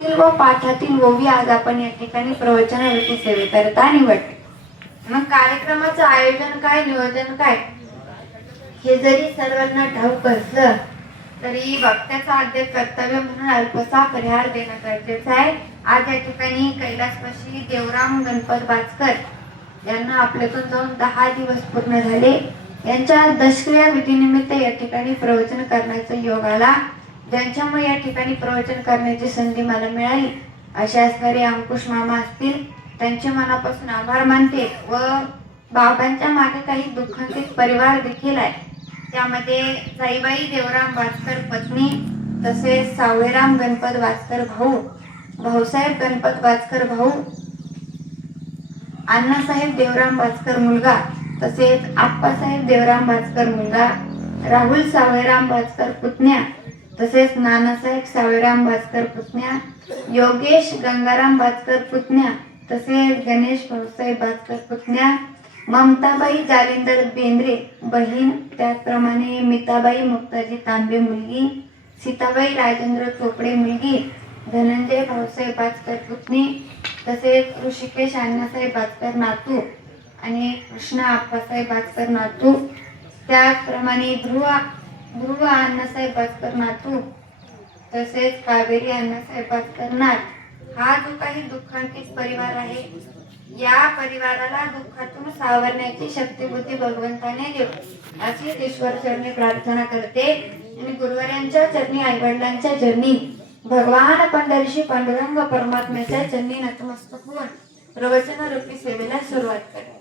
व पाठातील ओवी आज आपण या ठिकाणी प्रवचनावरती सेवेकरता निवडले. मग कार्यक्रमाचं आयोजन काय, नियोजन काय, हे जरी सर्वांना ठाऊक असलं तरी वक्त्याचा अध्यक्ष कर्तव्य म्हणून अल्पसा परिहार देणं गरजेचं आहे. आज या ठिकाणी कैलासवासी देवराम गणपत बाचकर यांना आपल्यातून जाऊन 10 दिवस पूर्ण झाले. यांच्या दशक्रिया विधीनिमित्त या ठिकाणी प्रवचन करण्याचा योग आला. ज्यांच्यामुळे या ठिकाणी प्रवचन करण्याची संधी मला मिळाली असे असणारे अंकुश मामा असतील, त्यांचे मनापासून आभार मानते. व बाबांच्या मागे काही दुःखांतित परिवार देखील आहे. त्यामध्ये साईबाई देवराम बाचकर पत्नी, तसेच सावळेराम गणपत बाचकर भाऊ, भाऊसाहेब गणपत बाचकर भाऊ, अण्णासाहेब देवराम बाचकर मुलगा, तसेच आप्पासाहेब देवराम बाचकर मुलगा, राहुल सावळेराम बाचकर पुतण्या, तसेच नानासाहेब सावळेराम बाचकर पुतण्या, योगेश गंगाराम बाचकर पुतण्या, तसेच गणेश भाऊसाहेब बाचकर पुतण्या, ममताबाई जालिंदर बेंद्रे बहीण, त्याचप्रमाणे मिताबाई मुक्ताजी तांबे मुलगी, सीताबाई राजेंद्र चोपडे मुलगी, धनंजय भाऊसाहेब बाचकर पुतणी, तसेच ऋषिकेश अण्णासाहेब बाचकर नातू आणि कृष्णा आप्पासाहेब बाचकर नातू, त्याचप्रमाणे ध्रुव अण्णासाहेब बाचकर नातू, तसेच कावेरी अण्णासाहेब बाचकर नात. हा जो काही दुःखांतित परिवार आहे, या परिवाराला दुःखातून सावरण्याची शक्ती बुद्धी भगवंताने देव अशी ईश्वर चरणी प्रार्थना करते. आणि गुरुवारांच्या चरणी, आईवडिलांच्या चरणी, भगवान पंढरीशी पांडुरंग परमात्म्याच्या चरणी नतमस्तक होऊन प्रवचन रूपी सेवेला सुरुवात करते.